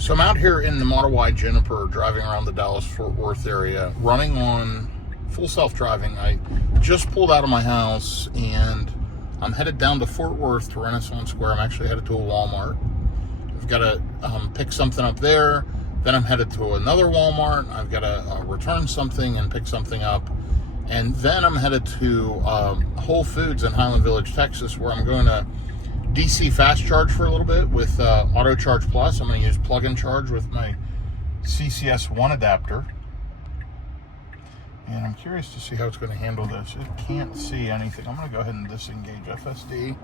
So I'm out here in the Model Y Juniper driving around the Dallas-Fort Worth area, running on full self-driving. I just pulled out of my house and I'm headed down to Fort Worth to Renaissance Square. I'm actually headed to a Walmart. I've got to pick something up there. Then I'm headed to another Walmart. I've got to return something and pick something up. And then I'm headed to Whole Foods in Highland Village, Texas, where I'm going to DC fast charge for a little bit with Auto Charge Plus. I'm going to use plug-in charge with my CCS1 adapter. And I'm curious to see how it's going to handle this. It can't see anything. I'm going to go ahead and disengage FSD.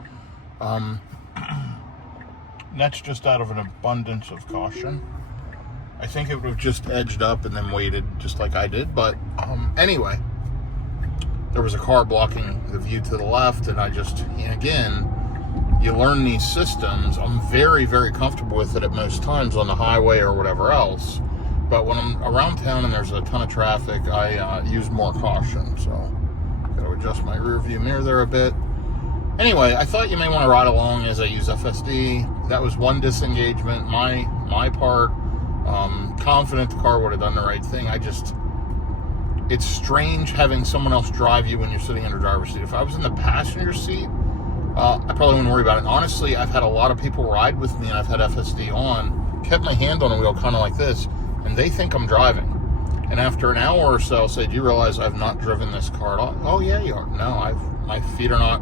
That's just out of an abundance of caution. I think it would have just edged up and then waited just like I did. But anyway, there was a car blocking the view to the left, and again, you learn these systems. I'm very, very comfortable with it at most times on the highway or whatever else. But when I'm around town and there's a ton of traffic, I use more caution. So got to adjust my rear view mirror there a bit. Anyway, I thought you may want to ride along as I use FSD. That was one disengagement, my part. Confident the car would have done the right thing. It's strange having someone else drive you when you're sitting in the driver's seat. If I was in the passenger seat, I probably wouldn't worry about it. And honestly, I've had a lot of people ride with me and I've had FSD on, kept my hand on the wheel kind of like this, and they think I'm driving. And after an hour or so, I'll say, do you realize I've not driven this car at all? Oh yeah, you are. No, my feet are not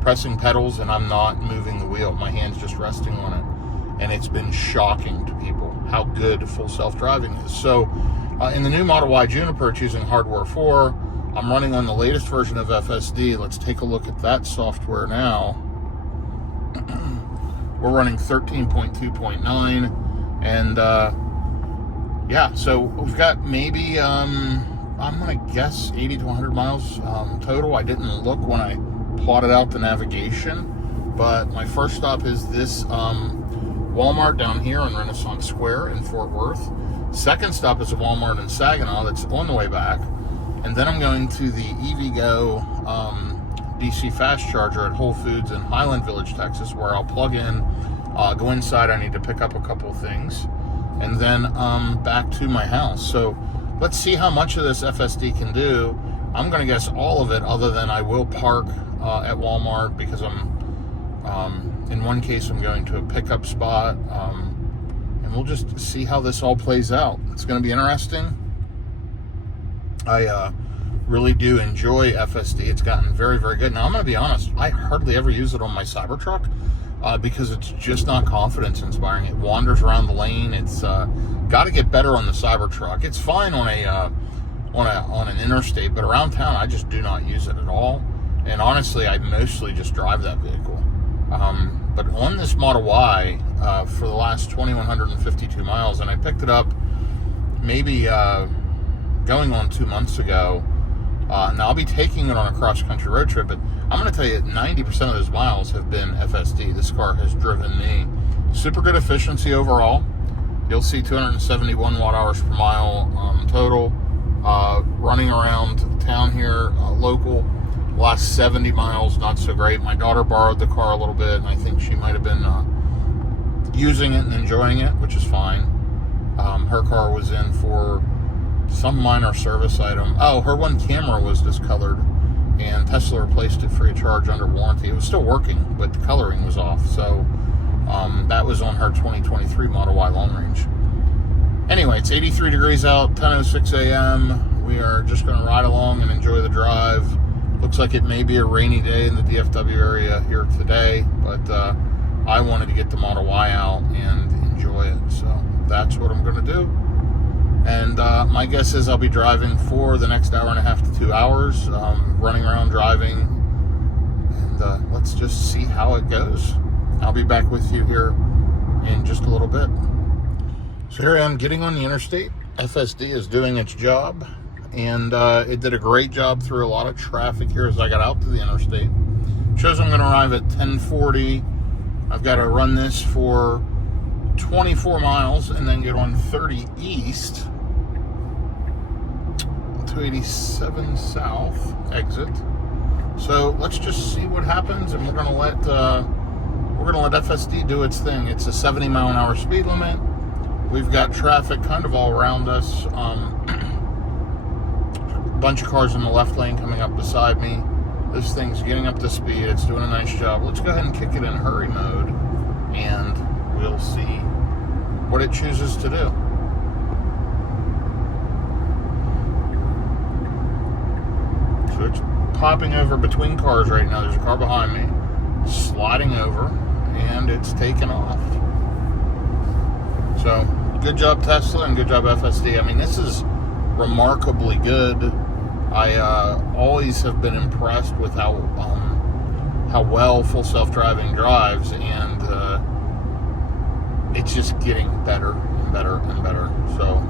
pressing pedals and I'm not moving the wheel. My hand's just resting on it. And it's been shocking to people how good full self-driving is. So in the new Model Y Juniper, it's using hardware 4. I'm running on the latest version of FSD. Let's take a look at that software now. We're running 13.2.9. And yeah, so we've got maybe, I'm going to guess 80 to 100 miles total. I didn't look when I plotted out the navigation. But my first stop is this Walmart down here in Renaissance Square in Fort Worth. Second stop is a Walmart in Saginaw that's on the way back. And then I'm going to the EVgo DC fast charger at Whole Foods in Highland Village, Texas, where I'll plug in, go inside. I need to pick up a couple of things, and then back to my house. So let's see how much of this FSD can do. I'm going to guess all of it, other than I will park at Walmart because in one case I'm going to a pickup spot, and we'll just see how this all plays out. It's going to be interesting. I really do enjoy FSD. It's gotten very, very good. Now, I'm going to be honest, I hardly ever use it on my Cybertruck because it's just not confidence inspiring. It wanders around the lane. It's got to get better on the Cybertruck. It's fine on an interstate, but around town, I just do not use it at all. And honestly, I mostly just drive that vehicle. But on this Model Y, for the last 2,152 miles, and I picked it up maybe going on 2 months ago. Now I'll be taking it on a cross-country road trip, but I'm going to tell you 90% of those miles have been FSD. This car has driven me. Super good efficiency overall. You'll see 271 watt-hours per mile total. Running around town here, local. Last 70 miles, not so great. My daughter borrowed the car a little bit, and I think she might have been using it and enjoying it, which is fine. Her car was in for some minor service item. Oh, her one camera was discolored, and Tesla replaced it free of charge under warranty. It was still working, but the coloring was off. So that was on her 2023 Model Y long range. Anyway, it's 83 degrees out, 10:06 a.m. We are just going to ride along and enjoy the drive. Looks like it may be a rainy day in the DFW area here today, but I wanted to get the Model Y out and enjoy it, so that's what I'm going to do. And my guess is I'll be driving for the next hour and a half to 2 hours, running around driving, and let's just see how it goes. I'll be back with you here in just a little bit. So here I am getting on the interstate. FSD is doing its job. And it did a great job through a lot of traffic here as I got out to the interstate. Shows I'm going to arrive at 10:40. I've got to run this for 24 miles and then get on 30 east to 87 south exit. So let's just see what happens, and we're going to let FSD do its thing. It's a 70 mile an hour speed limit. We've got traffic kind of all around us. Bunch of cars in the left lane coming up beside me. This thing's getting up to speed. It's doing a nice job. Let's go ahead and kick it in hurry mode, and we'll see what it chooses to do. So it's popping over between cars right now. There's a car behind me, sliding over, and it's taken off. So good job Tesla and good job FSD. I mean, this is remarkably good. I always have been impressed with how well full self-driving drives, and it's just getting better and better and better. So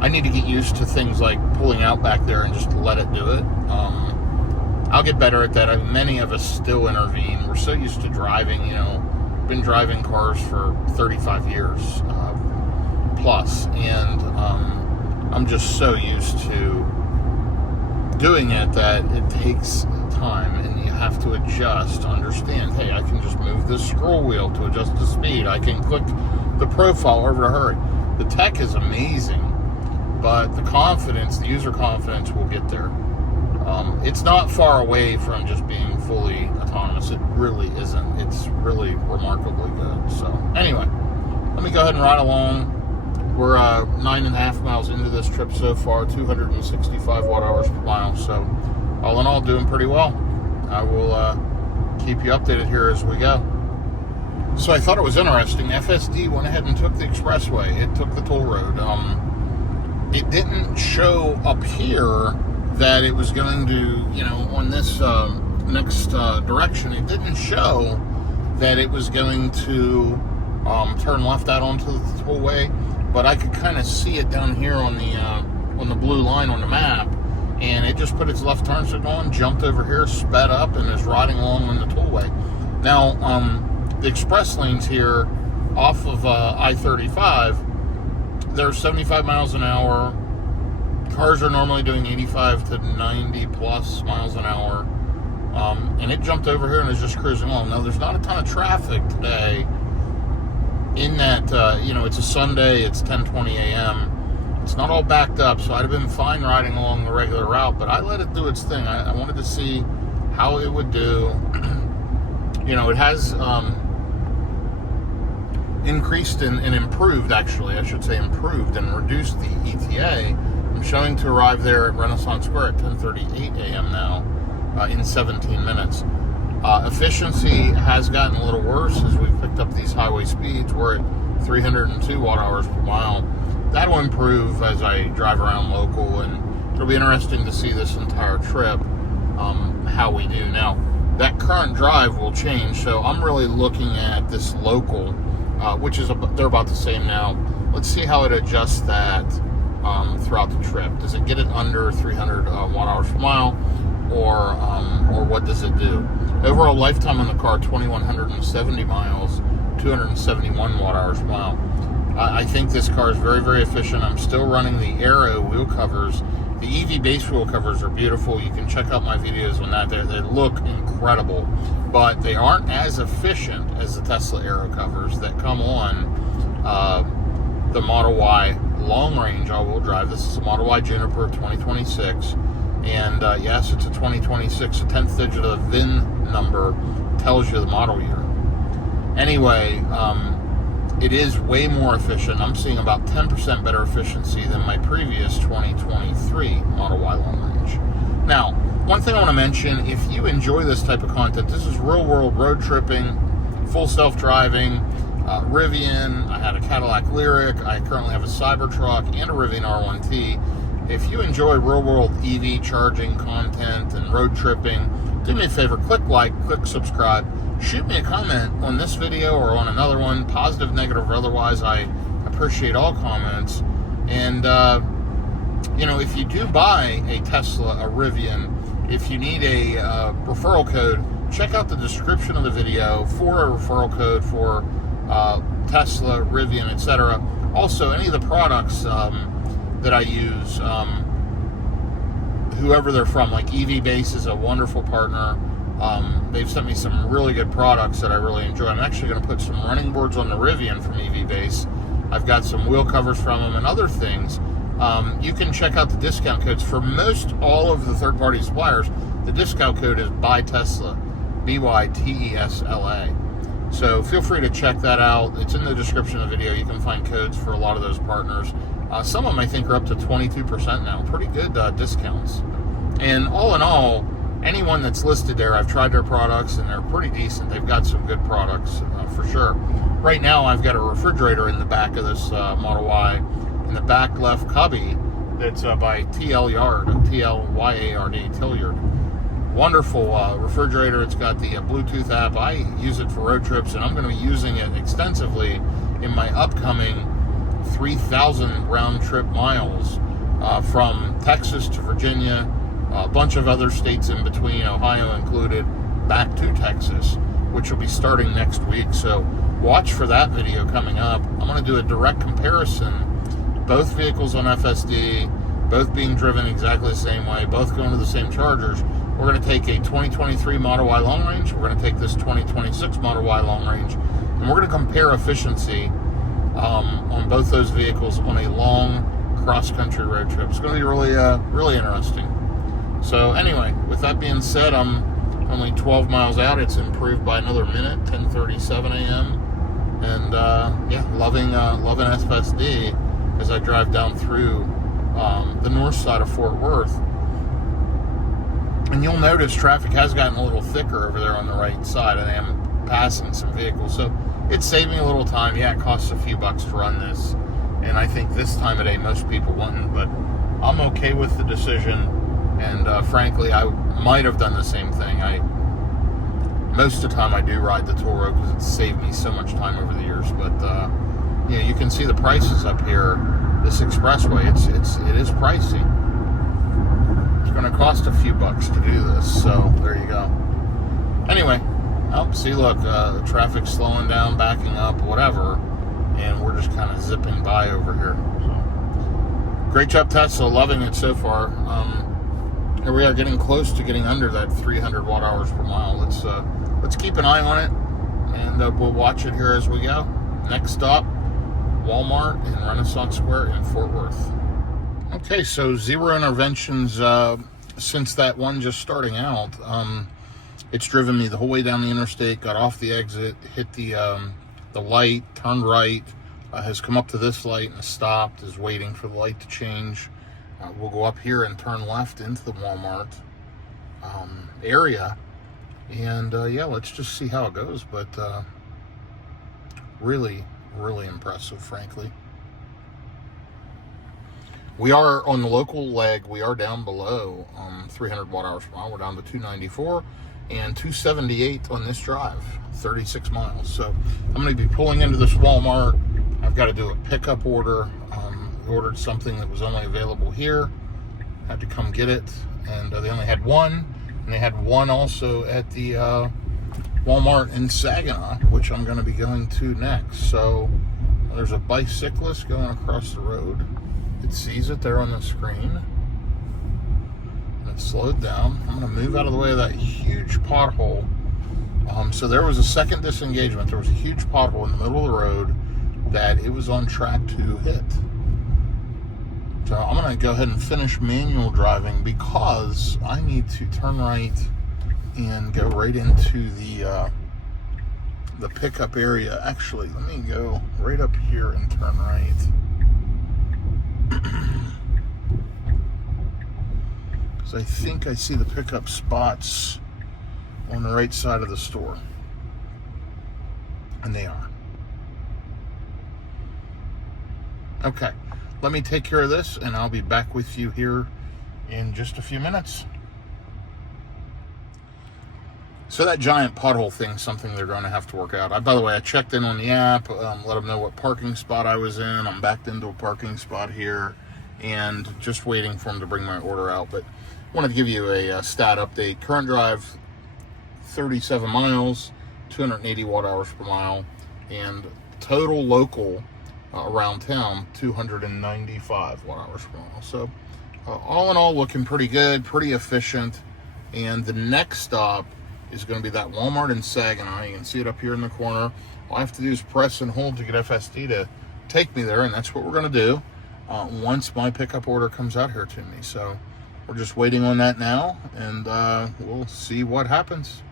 I need to get used to things like pulling out back there and just let it do it. I'll get better at that. I mean, many of us still intervene. We're so used to driving, been driving cars for 35 years plus, and I'm just so used to doing it that it takes time, and you have to adjust, understand, hey, I can just move this scroll wheel to adjust the speed. I can click the profile over to hurry. The tech is amazing, but the confidence, the user confidence will get there. It's not far away from just being fully autonomous. It really isn't. It's really remarkably good. So anyway, let me go ahead and ride along. We're 9.5 miles into this trip so far, 265 watt hours per mile. So all in all, doing pretty well. I will keep you updated here as we go. So I thought it was interesting. FSD went ahead and took the expressway. It took the toll road. It didn't show up here that it was going to, on this next direction, it didn't show that it was going to turn left out onto the tollway. But I could kind of see it down here on the blue line on the map, and it just put its left turn signal on, jumped over here, sped up, and is riding along on the tollway. Now, the express lanes here off of I-35, they're 75 miles an hour. Cars are normally doing 85 to 90 plus miles an hour, and it jumped over here and is just cruising along. Now, there's not a ton of traffic today. In that, it's a Sunday, it's 10:20 a.m. It's not all backed up, so I'd have been fine riding along the regular route, but I let it do its thing. I wanted to see how it would do. It has increased and improved, actually, I should say improved and reduced the ETA. I'm showing to arrive there at Renaissance Square at 10:38 a.m. now, in 17 minutes. Efficiency has gotten a little worse as we've picked up these highway speeds. We're at 302 watt hours per mile. That'll improve as I drive around local, and it'll be interesting to see this entire trip, how we do. Now, that current drive will change, so I'm really looking at this local, which is they're about the same now. Let's see how it adjusts that throughout the trip. Does it get it under 300 watt hours per mile, or what does it do? Overall lifetime on the car, 2,170 miles, 271 watt hours per mile. I think this car is very, very efficient. I'm still running the Aero wheel covers. The EV base wheel covers are beautiful. You can check out my videos on that. They look incredible, but they aren't as efficient as the Tesla Aero covers that come on the Model Y long range all-wheel drive. This is a Model Y Juniper 2026. And yes, it's a 2026. The 10th digit of the VIN number tells you the model year. Anyway, it is way more efficient. I'm seeing about 10% better efficiency than my previous 2023 Model Y long range. Now, one thing I want to mention, if you enjoy this type of content, this is real-world road tripping, full self-driving, Rivian. I had a Cadillac Lyriq. I currently have a Cybertruck and a Rivian R1T. If you enjoy real-world EV charging content and road tripping, do me a favor, click like, click subscribe, shoot me a comment on this video or on another one, positive, negative, or otherwise. I appreciate all comments. And, if you do buy a Tesla, a Rivian, if you need a referral code, check out the description of the video for a referral code for Tesla, Rivian, etc. Also, any of the products that I use, whoever they're from, like EV Base is a wonderful partner. They've sent me some really good products that I really enjoy. I'm actually going to put some running boards on the Rivian from EV Base I've got some wheel covers from them and other things. You can check out the discount codes for most all of the third-party suppliers. The discount code is BYTESLA, BYTESLA. So feel free to check that out. It's in the description of the video. You can find codes for a lot of those partners. Some of them I think are up to 22% now. Pretty good discounts. And all in all, anyone that's listed there, I've tried their products and they're pretty decent. They've got some good products for sure. Right now I've got a refrigerator in the back of this Model Y, in the back left cubby, that's by TL Yard, TLYARD, Tillyard. Wonderful refrigerator. It's got the Bluetooth app. I use it for road trips, and I'm going to be using it extensively in my upcoming 3,000 round trip miles from Texas to Virginia, a bunch of other states in between, Ohio included, back to Texas, which will be starting next week. So watch for that video coming up. I'm going to do a direct comparison. Both vehicles on FSD, both being driven exactly the same way, both going to the same chargers. We're going to take a 2023 Model Y long range. We're going to take this 2026 Model Y long range, and we're going to compare efficiency on both those vehicles on a long cross-country road trip. It's going to be really interesting. So anyway, with that being said, I'm only 12 miles out. It's improved by another minute, 10:37 a.m. And yeah, loving FSD as I drive down through the north side of Fort Worth. And you'll notice traffic has gotten a little thicker over there on the right side, and I am passing some vehicles. So it's saving a little time. Yeah, it costs a few bucks to run this. And I think this time of day, most people wouldn't. But I'm okay with the decision. And frankly, I might have done the same thing. Most of the time I do ride the toll road because it's saved me so much time over the years. But yeah, you can see the prices up here. This expressway, it is pricey. It's going to cost a few bucks to do this, so there you go. Anyway, oh, see, look, the traffic's slowing down, backing up, whatever, and we're just kind of zipping by over here. So, great job, Tesla. Loving it so far. Here we are, getting close to getting under that 300 watt hours per mile. Let's keep an eye on it, and we'll watch it here as we go. Next stop, Walmart in Renaissance Square in Fort Worth. Okay, so zero interventions since that one just starting out. It's driven me the whole way down the interstate, got off the exit, hit the light, turned right, has come up to this light and stopped, is waiting for the light to change. We'll go up here and turn left into the Walmart area. And yeah, let's just see how it goes. But really impressive, frankly. We are on the local leg. We are down below 300 watt hours per mile. We're down to 294 and 278 on this drive, 36 miles. So I'm going to be pulling into this Walmart. I've got to do a pickup order. Ordered something that was only available here. Had to come get it, and they only had one. And they had one also at the Walmart in Saginaw, which I'm going to be going to next. So there's a bicyclist going across the road. It sees it there on the screen. And it slowed down. I'm going to move out of the way of that huge pothole. So there was a second disengagement. There was a huge pothole in the middle of the road that it was on track to hit. So I'm going to go ahead and finish manual driving because I need to turn right and go right into the pickup area. Actually, let me go right up here and turn right. Because I think I see the pickup spots on the right side of the store. And they are. Okay. Let me take care of this, and I'll be back with you here in just a few minutes. So that giant pothole thing is something they're going to have to work out. By the way, I checked in on the app, let them know what parking spot I was in. I'm backed into a parking spot here, and just waiting for them to bring my order out. But I wanted to give you a stat update. Current drive, 37 miles, 280 watt hours per mile, and total local around town, 295 watt hours per mile. So all in all, looking pretty good, pretty efficient. And the next stop is going to be that Walmart in Saginaw. You can see it up here in the corner. All I have to do is press and hold to get FSD to take me there, and that's what we're going to do once my pickup order comes out here to me. So we're just waiting on that now, and we'll see what happens.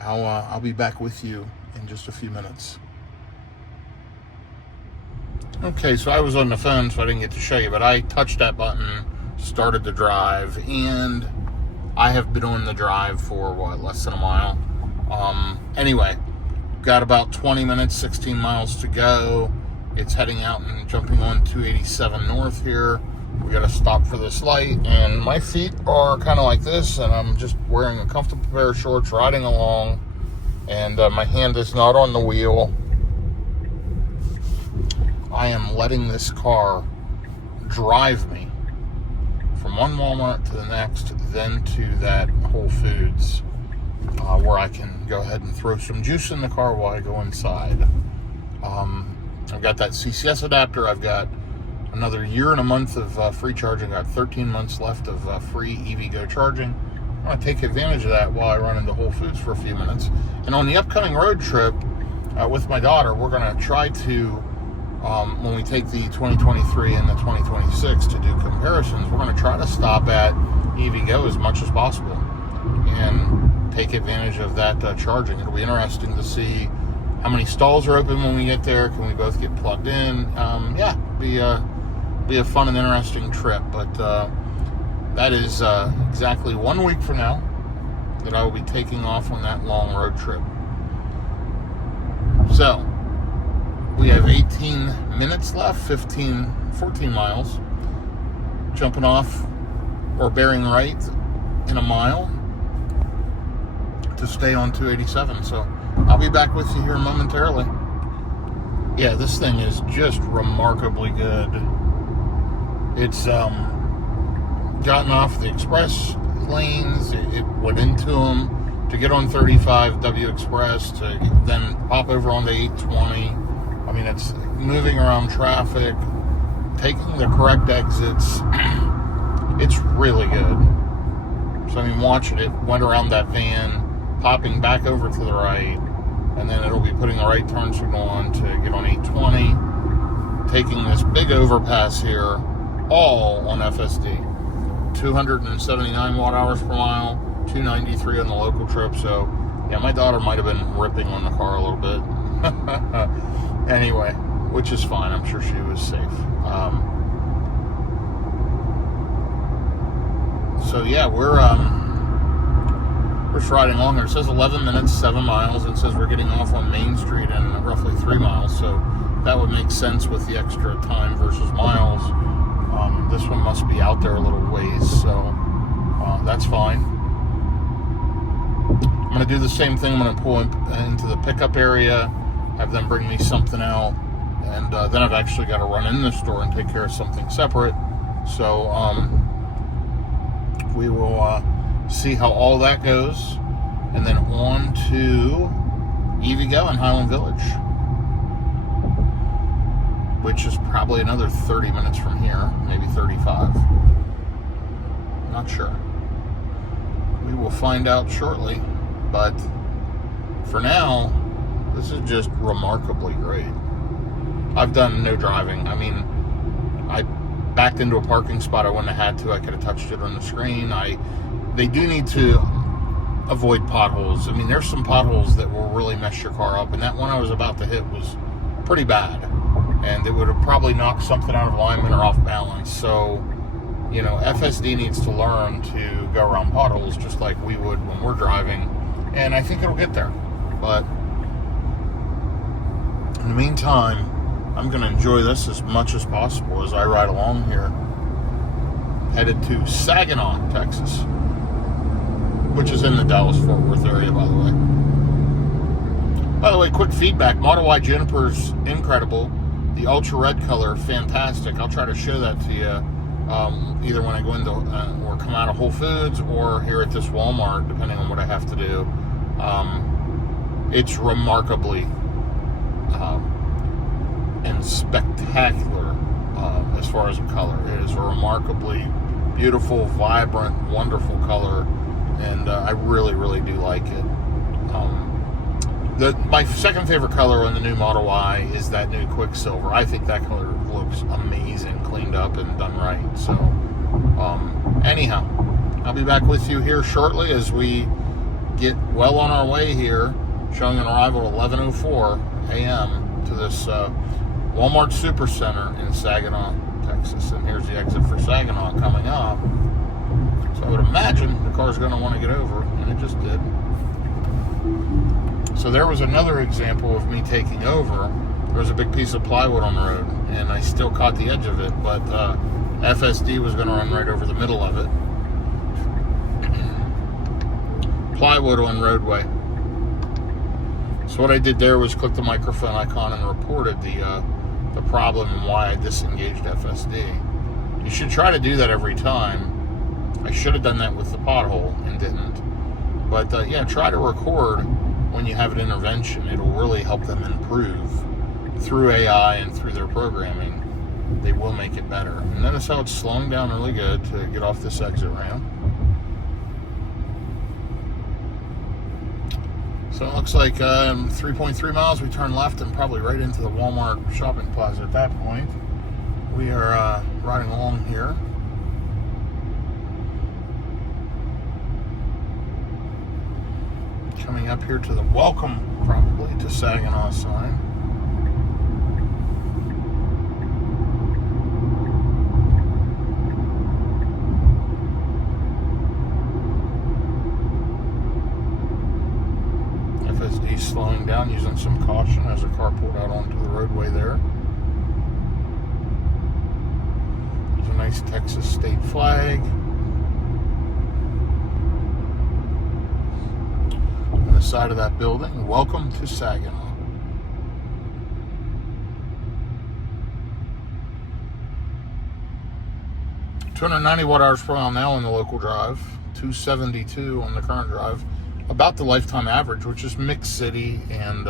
I'll be back with you in just a few minutes. Okay, so I was on the phone, so I didn't get to show you, but I touched that button, started the drive, and I have been on the drive for, less than a mile. Anyway, got about 20 minutes, 16 miles to go. It's heading out and jumping on 287 north here. We got to stop for this light, and my feet are kind of like this, and I'm just wearing a comfortable pair of shorts, riding along, and my hand is not on the wheel. I am letting this car drive me from one Walmart to the next, then to that Whole Foods, where I can go ahead and throw some juice in the car while I go inside. I've got that CCS adapter. I've got another year and a month of free charging. I've got 13 months left of free EVgo charging. I'm going to take advantage of that while I run into Whole Foods for a few minutes. And on the upcoming road trip with my daughter, we're going to try to, when we take the 2023 and the 2026 to do comparisons, we're going to try to stop at EVgo as much as possible and take advantage of that charging. It'll be interesting to see how many stalls are open when we get there. Can we both get plugged in? Yeah, be a fun and interesting trip. But that is exactly 1 week from now that I will be taking off on that long road trip. So we have 18 minutes left, 14 miles. Jumping off or bearing right in a mile to stay on 287. So I'll be back with you here momentarily. Yeah, this thing is just remarkably good. It's gotten off the express lanes. It went into them to get on 35 W Express, to then pop over onto 820. I mean, it's moving around traffic, taking the correct exits. It's really good. So, I mean, watching it went around that van, popping back over to the right, and then it'll be putting the right turn signal on to get on 820, taking this big overpass here, all on FSD. 279 watt hours per mile, 293 on the local trip. So, yeah, my daughter might have been ripping on the car a little bit. Anyway, which is fine. I'm sure she was safe. So yeah, we're just riding along here. It says 11 minutes, 7 miles. It says we're getting off on Main Street in roughly 3 miles. So that would make sense with the extra time versus miles. This one must be out there a little ways, so that's fine. I'm going to do the same thing. I'm going to pull into the pickup area, have them bring me something out, and then I've actually got to run in the store and take care of something separate. So we will see how all that goes, and then on to EVgo in Highland Village, which is probably another 30 minutes from here, maybe 35. Not sure. We will find out shortly, but for now, this is just remarkably great. I've done no driving. I mean, I backed into a parking spot I wouldn't have had to. I could have touched it on the screen. They do need to avoid potholes. I mean, there's some potholes that will really mess your car up, and that one I was about to hit was pretty bad, and it would have probably knocked something out of alignment or off balance. So, you know, FSD needs to learn to go around potholes just like we would when we're driving, and I think it'll get there. But in the meantime, I'm going to enjoy this as much as possible as I ride along here, headed to Saginaw, Texas, which is in the Dallas-Fort Worth area, by the way. By the way, quick feedback. Model Y Juniper's incredible. The ultra red color, fantastic. I'll try to show that to you either when I go into or come out of Whole Foods or here at this Walmart, depending on what I have to do. It's remarkably and spectacular as far as the color. It is a remarkably beautiful, vibrant, wonderful color, and I really, really do like it. My second favorite color on the new Model Y is that new Quicksilver. I think that color looks amazing, cleaned up and done right. So, anyhow, I'll be back with you here shortly as we get well on our way here, showing an arrival at 11:04 a.m. to this Walmart Supercenter in Saginaw, Texas. And here's the exit for Saginaw coming up. So I would imagine the car's going to want to get over, and it just did. So there was another example of me taking over. There was a big piece of plywood on the road, and I still caught the edge of it, but FSD was going to run right over the middle of it. Plywood on roadway. So what I did there was click the microphone icon and reported the problem and why I disengaged FSD. You should try to do that every time. I should have done that with the pothole and didn't. But yeah, try to record when you have an intervention. It'll really help them improve through AI and through their programming. They will make it better. And notice how it's slowing down really good to get off this exit ramp. So it looks like 3.3 miles. We turn left and probably right into the Walmart shopping plaza at that point. We are riding along here. Coming up here to the welcome, probably, to Saginaw sign. FSD slowing down, using some caution as a car pulled out onto the roadway there. There's a nice Texas state flag. Side of that building. Welcome to Saginaw. $290 watt-hours per mile now on the local drive, 272 on the current drive, about the lifetime average, which is mixed city and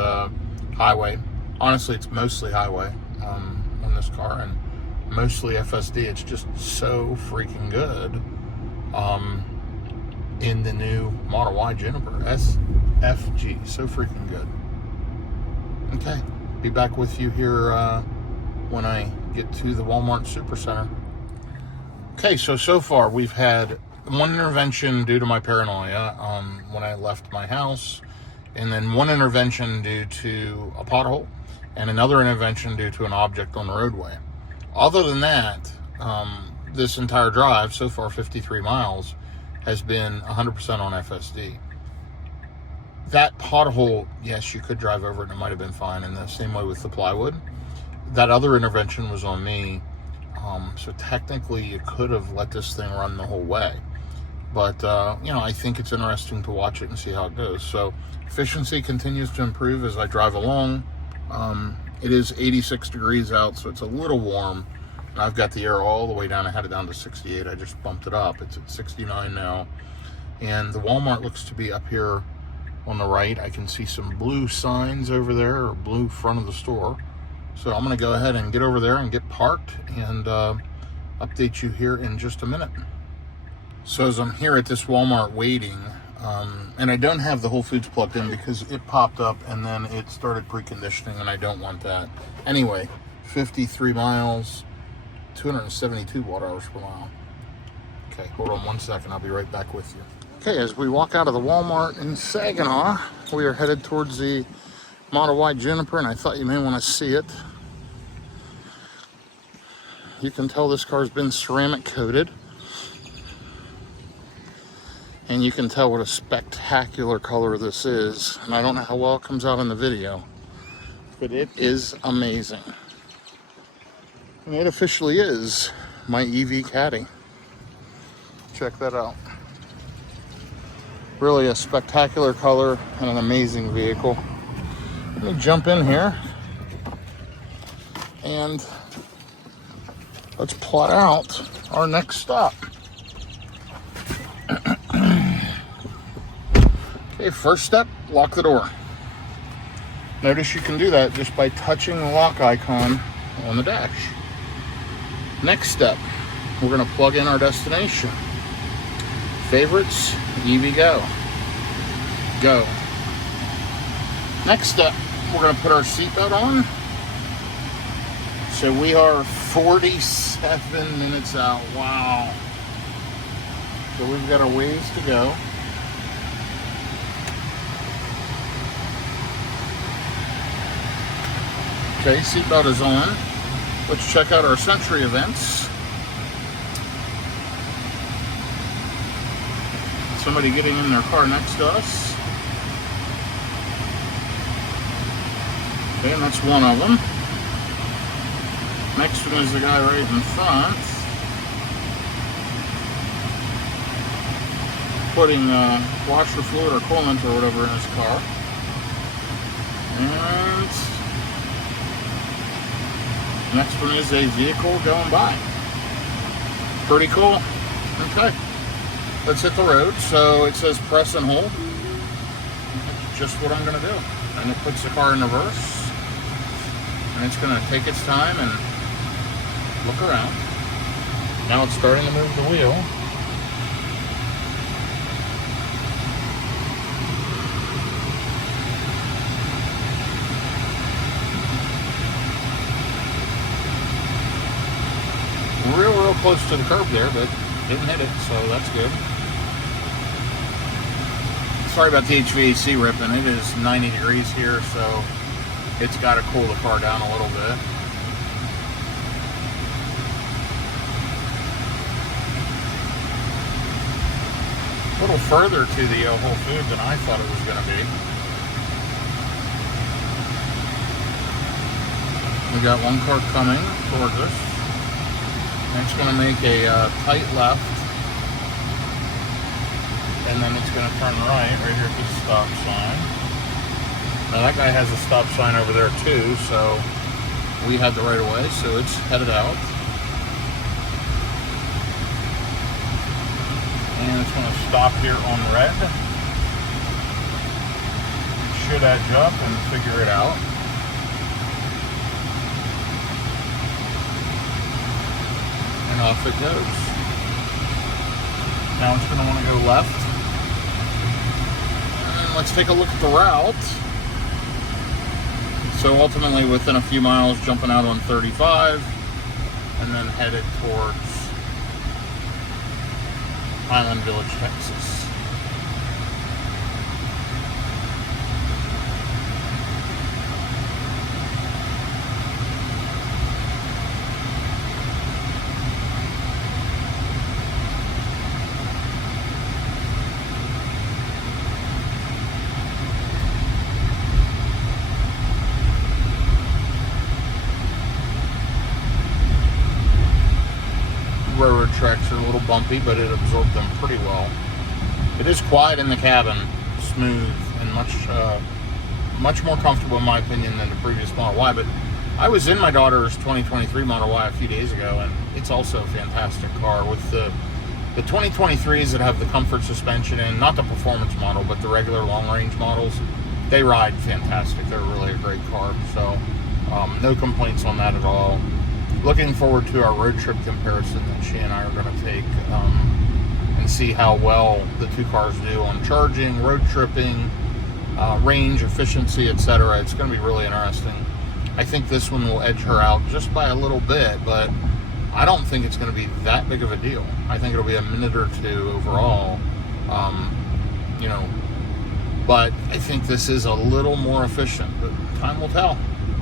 highway. Honestly, it's mostly highway on this car and mostly FSD. It's just so freaking good in the new Model Y Juniper SFG. So freaking good. Okay, be back with you here when I get to the Walmart Supercenter. Okay, so far we've had one intervention due to my paranoia when I left my house, and then one intervention due to a pothole, and another intervention due to an object on the roadway. Other than that, this entire drive, so far 53 miles, has been 100% on FSD. That pothole, yes, you could drive over it and it might have been fine, and the same way with the plywood. That other intervention was on me, so technically you could have let this thing run the whole way. But, I think it's interesting to watch it and see how it goes. So efficiency continues to improve as I drive along. It is 86 degrees out, so it's a little warm. I've got the air all the way down. I had it down to 68. I just bumped it up. It's at 69 now. And the Walmart looks to be up here on the right. I can see some blue signs over there, or blue front of the store. So I'm going to go ahead and get over there and get parked and update you here in just a minute. So as I'm here at this Walmart waiting, and I don't have the Whole Foods plugged in because it popped up and then it started preconditioning, and I don't want that. Anyway, 53 miles. 272 watt-hours per mile. Okay, hold on one second. I'll be right back with you. Okay, as we walk out of the Walmart in Saginaw, we are headed towards the Model Y Juniper, and I thought you may want to see it. You can tell this car's been ceramic coated. And you can tell what a spectacular color this is. And I don't know how well it comes out in the video, but it is amazing. And it officially is my EV Caddy. Check that out. Really a spectacular color and an amazing vehicle. Let me jump in here and let's plot out our next stop. Okay, first step, lock the door. Notice you can do that just by touching the lock icon on the dash. Next step, we're going to plug in our destination. Favorites, EV Go. Go. Next step, we're going to put our seatbelt on. So we are 47 minutes out. Wow. So we've got a ways to go. Okay, seatbelt is on. Let's check out our Century events. Somebody getting in their car next to us. Okay, and that's one of them. Next one is the guy right in front, putting washer fluid or coolant or whatever in his car. And next one is a vehicle going by. Pretty cool. Okay, let's hit the road. So it says press and hold. That's just what I'm going to do. And it puts the car in reverse. And it's going to take its time and look around. Now it's starting to move the wheel. Real close to the curb there, but didn't hit it, so that's good. Sorry about the HVAC ripping. It is 90 degrees here, so it's got to cool the car down a little bit. A little further to the Whole Foods than I thought it was going to be. We got one car coming towards us. It's going to make a tight left, and then it's going to turn right here at this stop sign. Now that guy has a stop sign over there too, so we had the right of way, so it's headed out. And it's going to stop here on red. It should edge up and figure it out. And off it goes. Now it's going to want to go left. And let's take a look at the route. So ultimately within a few miles, jumping out on 35 and then headed towards Highland Village, Texas. Railroad tracks are a little bumpy, but it absorbed them pretty well. It is quiet in the cabin, smooth, and much more comfortable in my opinion than the previous Model Y. But I was in my daughter's 2023 Model Y a few days ago, and it's also a fantastic car with the 2023s that have the comfort suspension in, not the performance model, but the regular long-range models. They ride fantastic. They're really a great car, so no complaints on that at all. Looking forward to our road trip comparison that she and I are going to take and see how well the two cars do on charging, road tripping, range, efficiency, etc. It's going to be really interesting. I think this one will edge her out just by a little bit, but I don't think it's going to be that big of a deal. I think it'll be a minute or two overall, but I think this is a little more efficient, but time will tell.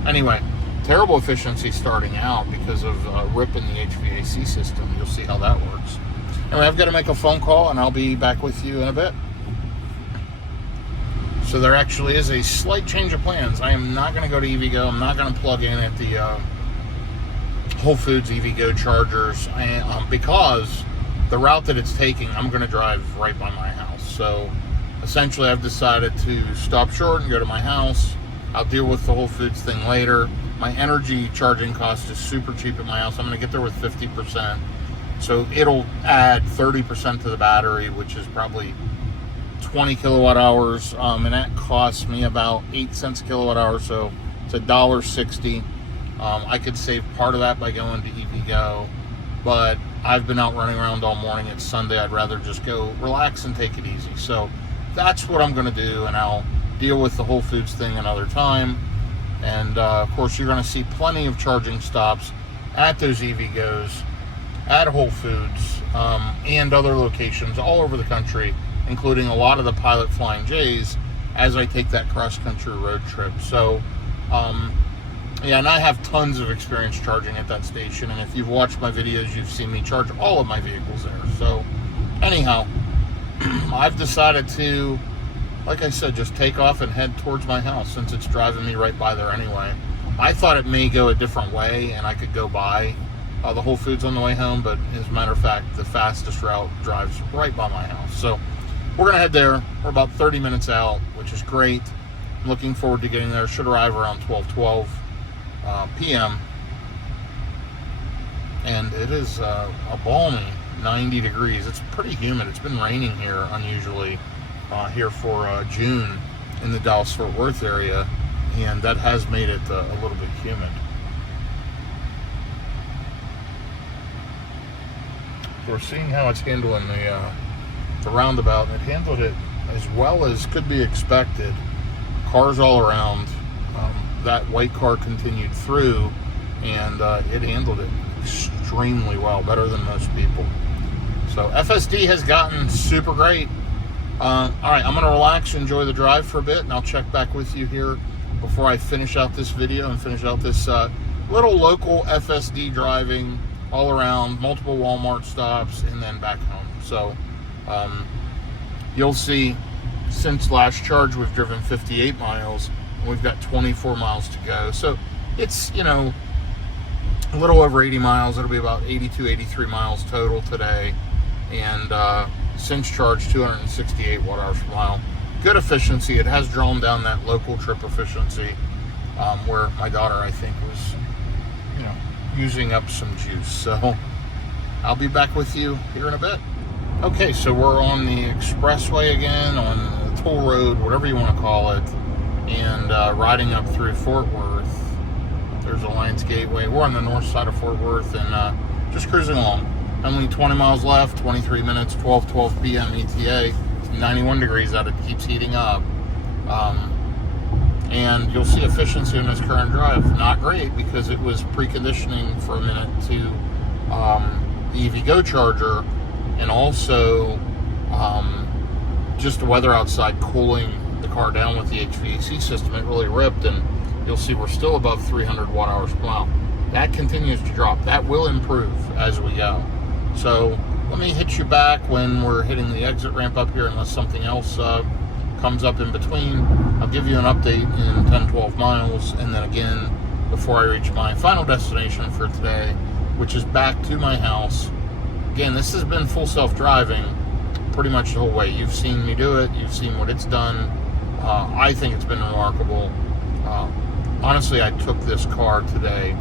Anyway, terrible efficiency starting out because of ripping the HVAC system. You'll see how that works. Anyway, I've got to make a phone call, and I'll be back with you in a bit. So there actually is a slight change of plans. I am not going to go to EVgo. I'm not going to plug in at the Whole Foods EVgo chargers because the route that it's taking, I'm going to drive right by my house. So essentially, I've decided to stop short and go to my house. I'll deal with the Whole Foods thing later. My energy charging cost is super cheap at my house. I'm going to get there with 50%. So it'll add 30% to the battery, which is probably 20 kilowatt hours. And that costs me about 8 cents a kilowatt hour. So it's $1.60. I could save part of that by going to EVgo. But I've been out running around all morning. It's Sunday. I'd rather just go relax and take it easy. So that's what I'm going to do. And I'll deal with the Whole Foods thing another time. And of course, you're going to see plenty of charging stops at those EVGos, at Whole Foods, and other locations all over the country, including a lot of the Pilot Flying J's, as I take that cross-country road trip. So, yeah, and I have tons of experience charging at that station, and if you've watched my videos, you've seen me charge all of my vehicles there. So, anyhow, I've decided to, like I said, just take off and head towards my house, since it's driving me right by there anyway. I thought it may go a different way, and I could go by the Whole Foods on the way home, but as a matter of fact, the fastest route drives right by my house. So, we're going to head there. We're about 30 minutes out, which is great. I'm looking forward to getting there. Should arrive around 12:12 p.m. And it is a balmy 90 degrees. It's pretty humid. It's been raining here unusually here for June in the Dallas-Fort Worth area, and that has made it a little bit humid. We're seeing how it's handling the roundabout, and it handled it as well as could be expected. Cars all around. That white car continued through, and it handled it extremely well, better than most people. So FSD has gotten super great. All right, I'm going to relax, enjoy the drive for a bit, and I'll check back with you here before I finish out this video and finish out this little local FSD driving all around, multiple Walmart stops, and then back home. So you'll see, since last charge, we've driven 58 miles, and we've got 24 miles to go. So it's, you know, a little over 80 miles. It'll be about 82, 83 miles total today. And since charge, 268 watt hours per mile. Good efficiency. It has drawn down that local trip efficiency where my daughter, I think, was, you know, using up some juice. So I'll be back with you here in a bit. Okay, so we're on the expressway again, on the toll road, whatever you want to call it, and riding up through Fort Worth. There's Alliance Gateway. We're on the north side of Fort Worth, and just cruising along. Only 20 miles left, 23 minutes, 12:12 p.m. ETA. 91 degrees out. It keeps heating up. And you'll see efficiency in this current drive. Not great, because it was preconditioning for a minute to the EVGo charger, and also just the weather outside cooling the car down with the HVAC system. It really ripped, and you'll see we're still above 300 watt hours per mile. That continues to drop. That will improve as we go. So let me hit you back when we're hitting the exit ramp up here, unless something else comes up in between. I'll give you an update in 10-12 miles, and then again before I reach my final destination for today, which is back to my house. Again, this has been full self-driving pretty much the whole way. You've seen me do it. You've seen what it's done. I think it's been remarkable. Honestly, I took this car today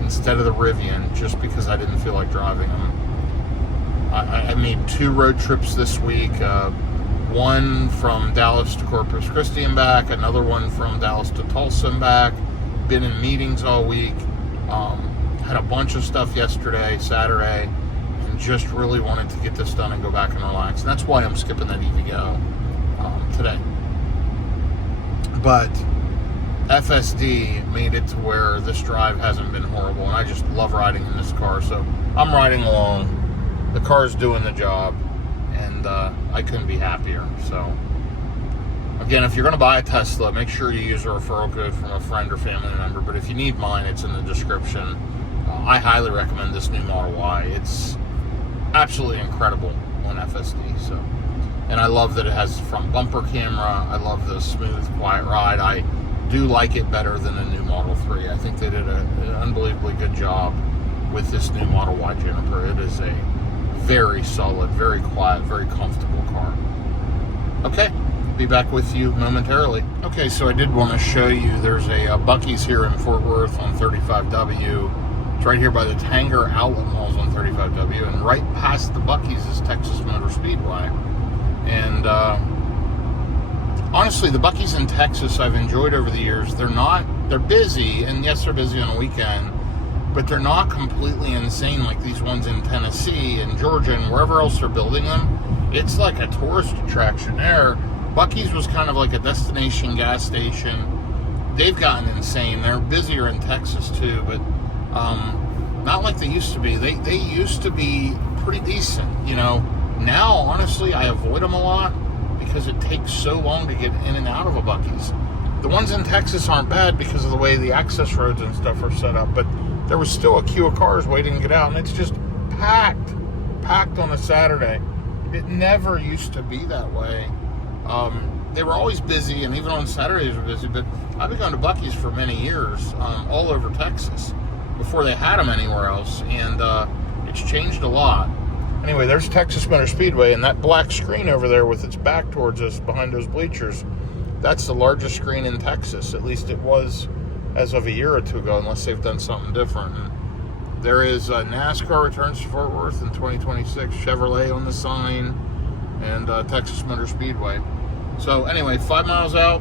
instead of the Rivian just because I didn't feel like driving them. I made 2 road trips this week. One from Dallas to Corpus Christi and back. Another one from Dallas to Tulsa and back. Been in meetings all week. Had a bunch of stuff yesterday, Saturday, and just really wanted to get this done and go back and relax. And that's why I'm skipping that EVGo today. But FSD made it to where this drive hasn't been horrible, and I just love riding in this car. So I'm riding along. The car's doing the job, and I couldn't be happier. So again, if you're going to buy a Tesla, make sure you use a referral code from a friend or family member. But if you need mine, it's in the description. I highly recommend this new Model Y. It's absolutely incredible on FSD. So, and I love that it has the front bumper camera. I love the smooth, quiet ride. I do like it better than the new Model 3. I think they did an unbelievably good job with this new Model Y Juniper. It is a very solid, very quiet, very comfortable car. Okay, be back with you momentarily. Okay, so I did want to show you, there's a Buc-ee's here in Fort Worth on 35W. It's right here by the Tanger Outlet Malls on 35W, and right past the Buc-ee's is Texas Motor Speedway. And honestly, the Buc-ee's in Texas I've enjoyed over the years. They're busy, and yes, they're busy on a weekend, but they're not completely insane like these ones in Tennessee and Georgia and wherever else they're building them. It's like a tourist attraction there. Buc-ee's was kind of like a destination gas station. They've gotten insane. They're busier in Texas too, but not like they used to be. They used to be pretty decent, you know. Now, honestly, I avoid them a lot because it takes so long to get in and out of a Buc-ee's. The ones in Texas aren't bad because of the way the access roads and stuff are set up, but there was still a queue of cars waiting to get out, and it's just packed on a Saturday. It never used to be that way. They were always busy, and even on Saturdays were busy, but I've been going to Buc-ee's for many years, all over Texas, before they had them anywhere else, and it's changed a lot. Anyway, there's Texas Motor Speedway, and that black screen over there with its back towards us behind those bleachers, that's the largest screen in Texas. At least it was as of a year or two ago, unless they've done something different. And there is NASCAR returns to Fort Worth in 2026, Chevrolet on the sign, and Texas Motor Speedway. So anyway, 5 miles out,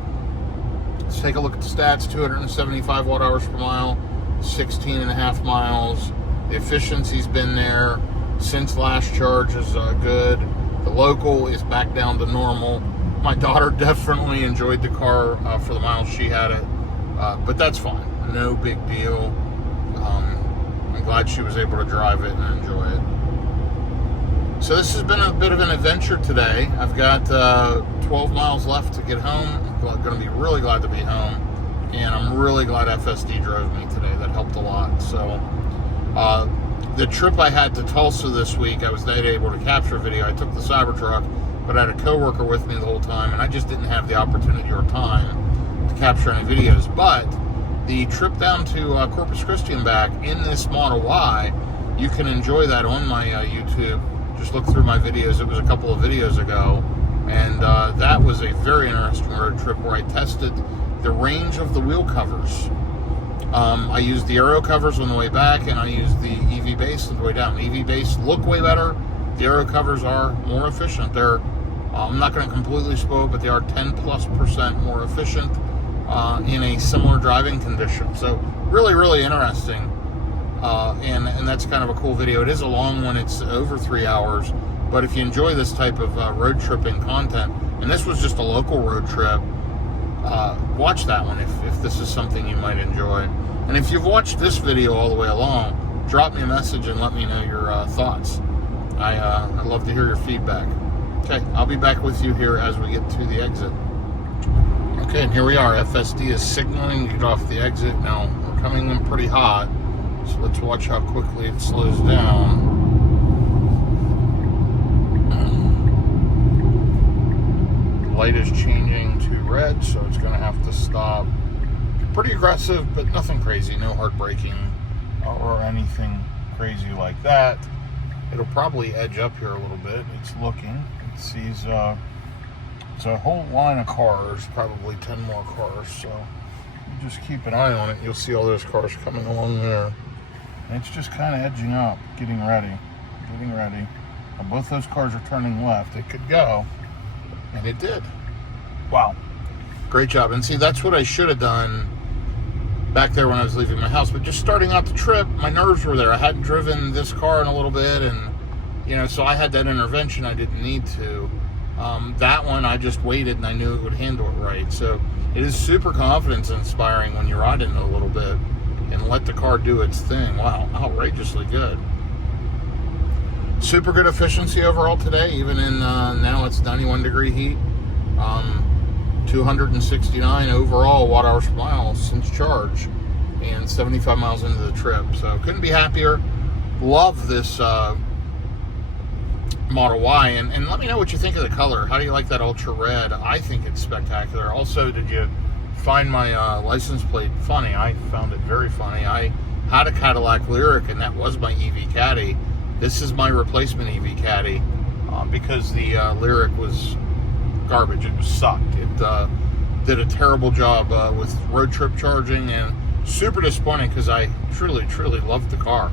let's take a look at the stats. 275 watt hours per mile, 16 and a half miles. The efficiency's been there since last charge is good. The local is back down to normal. My daughter definitely enjoyed the car for the miles she had it, but that's fine. No big deal. I'm glad she was able to drive it and enjoy it. So this has been a bit of an adventure today. I've got 12 miles left to get home. I'm going to be really glad to be home, and I'm really glad FSD drove me today. That helped a lot. So the trip I had to Tulsa this week, I was not able to capture video. I took the Cybertruck, but I had a coworker with me the whole time, and I just didn't have the opportunity or time to capture any videos. But the trip down to Corpus Christi and back in this Model Y, you can enjoy that on my YouTube. Just look through my videos. It was a couple of videos ago, and that was a very interesting road trip where I tested the range of the wheel covers. I used the aero covers on the way back, and I used the EV base on the way down. EV base look way better. The aero covers are more efficient. They're I'm not going to completely spoil it, but they are 10+% more efficient in a similar driving condition. So really, really interesting. And that's kind of a cool video. It is a long one. It's over 3 hours. But if you enjoy this type of road tripping content, and this was just a local road trip, watch that one if this is something you might enjoy. And if you've watched this video all the way along, drop me a message and let me know your thoughts. I'd love to hear your feedback. Okay, I'll be back with you here as we get to the exit. Okay, and here we are. FSD is signaling to get off the exit. Now, we're coming in pretty hot, so let's watch how quickly it slows down. The light is changing to red, so it's going to have to stop. Pretty aggressive, but nothing crazy. No hard braking or anything crazy like that. It'll probably edge up here a little bit. It's looking. It sees it's a whole line of cars, probably 10 more cars. So you just keep an eye on it. You'll see all those cars coming along there. And it's just kind of edging up, getting ready. Now, both those cars are turning left. It could go, and it did. Wow. Great job. And see, that's what I should have done back there when I was leaving my house. But just starting out the trip, my nerves were there. I hadn't driven this car in a little bit, and so I had that intervention I didn't need to. That one I just waited, and I knew it would handle it right. So it is super confidence inspiring when you ride in it a little bit and let the car do its thing. Wow, outrageously good. Super good efficiency overall today, even in now it's 91 degree heat. 269 overall watt hours per mile since charge, and 75 miles into the trip. So couldn't be happier. Love this Model Y, and let me know what you think of the color. How do you like that ultra red? I think it's spectacular. Also, did you find my license plate funny? I found it very funny. I had a Cadillac Lyriq, and that was my EV Caddy. This is my replacement EV Caddy because the Lyriq was garbage. It was sucked. It did a terrible job with road trip charging, and super disappointing because I truly loved the car.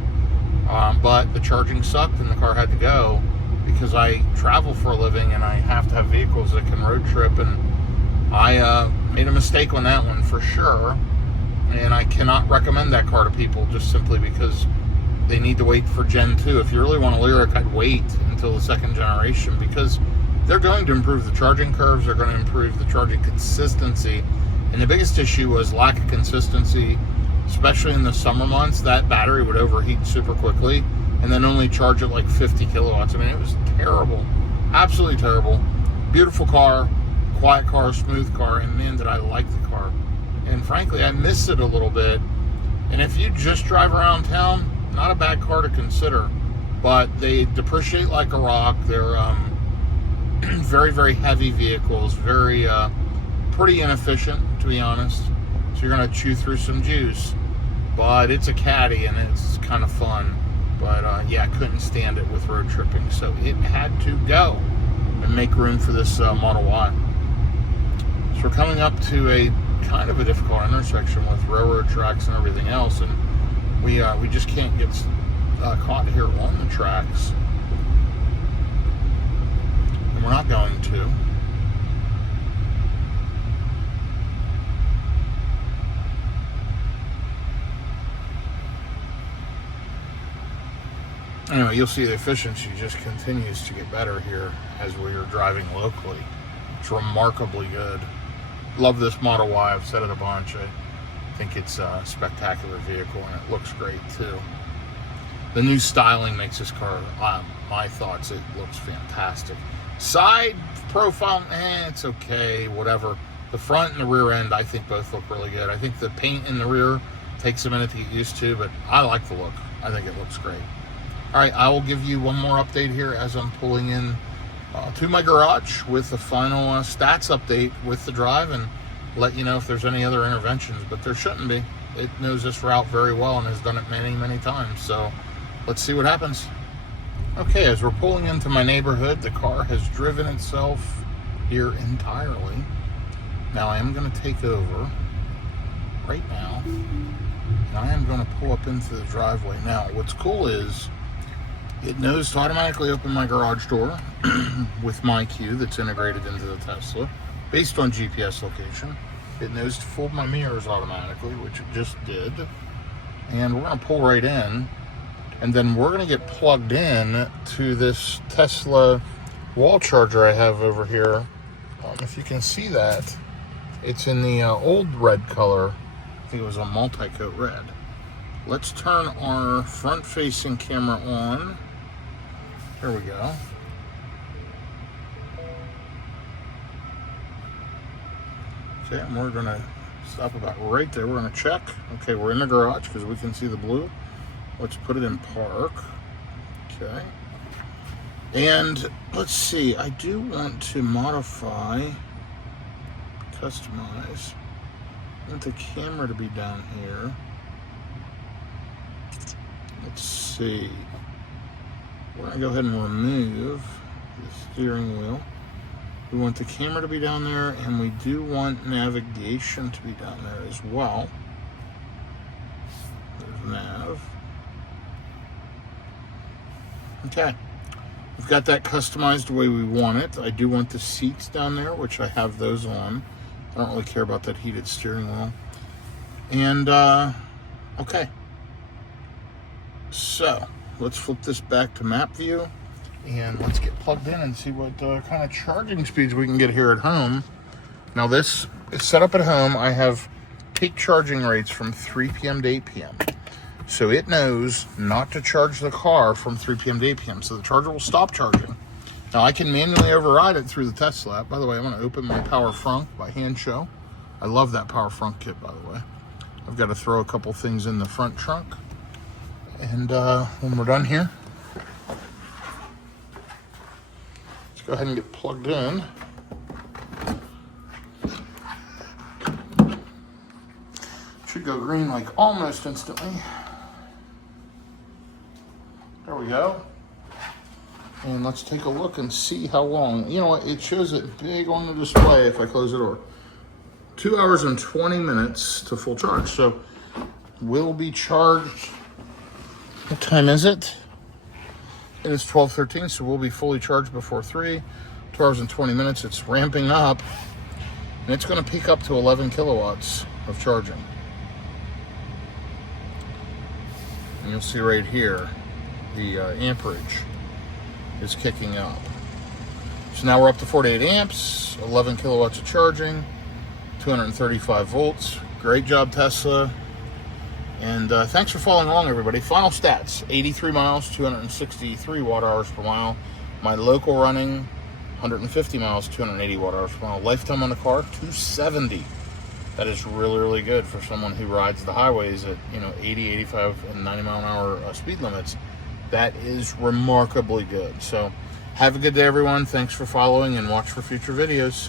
But the charging sucked, and the car had to go because I travel for a living and I have to have vehicles that can road trip, and I made a mistake on that one for sure, and I cannot recommend that car to people just simply because they need to wait for Gen 2. If you really want a Lyriq, I'd wait until the second generation, because they're going to improve the charging curves. They're going to improve the charging consistency. And the biggest issue was lack of consistency, especially in the summer months. That battery would overheat super quickly and then only charge at like 50 kilowatts. I mean, it was terrible. Absolutely terrible. Beautiful car, quiet car, smooth car, and man, did I like the car. And frankly, I miss it a little bit. And if you just drive around town, not a bad car to consider. But they depreciate like a rock. They're very, very heavy vehicles, very pretty inefficient, to be honest. So you're going to chew through some juice. But it's a caddy, and it's kind of fun. But yeah, I couldn't stand it with road tripping. So it had to go and make room for this Model Y. So we're coming up to a kind of a difficult intersection with railroad tracks and everything else. And we just can't get caught here on the tracks. And we're not going to. Anyway, you'll see the efficiency just continues to get better here as we are driving locally. It's remarkably good. Love this Model Y. I've said it a bunch. I think it's a spectacular vehicle, and it looks great too. The new styling makes this car, my thoughts, it looks fantastic. Side profile, it's okay, whatever. The front and the rear end, I think both look really good. I think the paint in the rear takes a minute to get used to, but I like the look. I think it looks great. All right, I will give you one more update here as I'm pulling in to my garage with the final stats update with the drive, and let you know if there's any other interventions, but there shouldn't be. It knows this route very well and has done it many, many times. So let's see what happens. Okay, as we're pulling into my neighborhood, the car has driven itself here entirely. Now I am going to take over right now, and I am going to pull up into the driveway. Now, what's cool is it knows to automatically open my garage door with my cue that's integrated into the Tesla based on GPS location. It knows to fold my mirrors automatically, which it just did. And we're going to pull right in, and then we're going to get plugged in to this Tesla wall charger I have over here. If you can see that, it's in the old red color. I think it was a multi-coat red. Let's turn our front-facing camera on. There we go. Okay, and we're going to stop about right there. We're going to check. Okay, we're in the garage because we can see the blue. Let's put it in park. Okay. And let's see. I do want to modify, customize. I want the camera to be down here. Let's see. We're going to go ahead and remove the steering wheel. We want the camera to be down there, and we do want navigation to be down there as well. There's nav. Okay. We've got that customized the way we want it. I do want the seats down there, which I have those on. I don't really care about that heated steering wheel. And, okay. So, let's flip this back to map view, and let's get plugged in and see what kind of charging speeds we can get here at home. Now, this is set up at home. I have peak charging rates from 3 p.m. to 8 p.m. So it knows not to charge the car from 3 p.m. to 8 p.m. So the charger will stop charging. Now, I can manually override it through the Tesla app. By the way, I'm going to open my power frunk by hand show. I love that power frunk kit, by the way. I've got to throw a couple things in the front trunk. And when we're done here, let's go ahead and get plugged in. Should go green like almost instantly. There we go. And let's take a look and see how long. You know what? It shows it big on the display if I close the door. 2 hours and 20 minutes to full charge. So we'll be charged. What time is it? It is 12:13, so we'll be fully charged before 3. 2 hours and 20 minutes. It's ramping up, and it's going to peak up to 11 kilowatts of charging. And you'll see right here, the amperage is kicking up. So now we're up to 48 amps, 11 kilowatts of charging, 235 volts. Great job, Tesla. And thanks for following along, everybody. Final stats: 83 miles, 263 watt hours per mile. My local running, 150 miles, 280 watt hours per mile. Lifetime on the car, 270. That is really, really good for someone who rides the highways at 80, 85, and 90 mile an hour speed limits. That is remarkably good. So have a good day, everyone. Thanks for following, and watch for future videos.